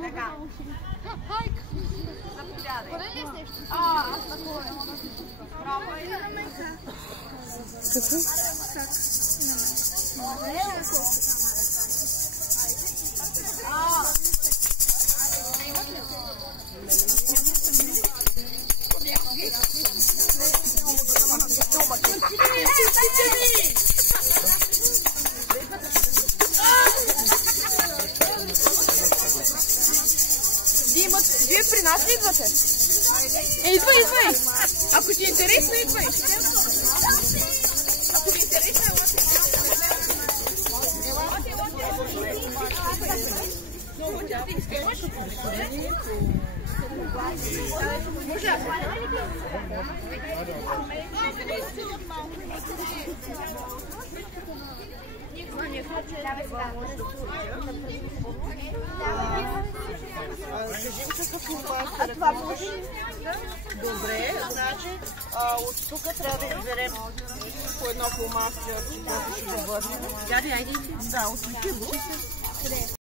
Така. Хайк! Заповядай. Къде ли сте? Аз такова. Право и на мен. Вие при нас ли идвате? Идвай! Ако ти е интересно, идвай. Ако ти е интересно, кажи какъв формат ще Добре, значи от тук трябва да изберем по едно фломастер, което ще го върнем. Да, от кило.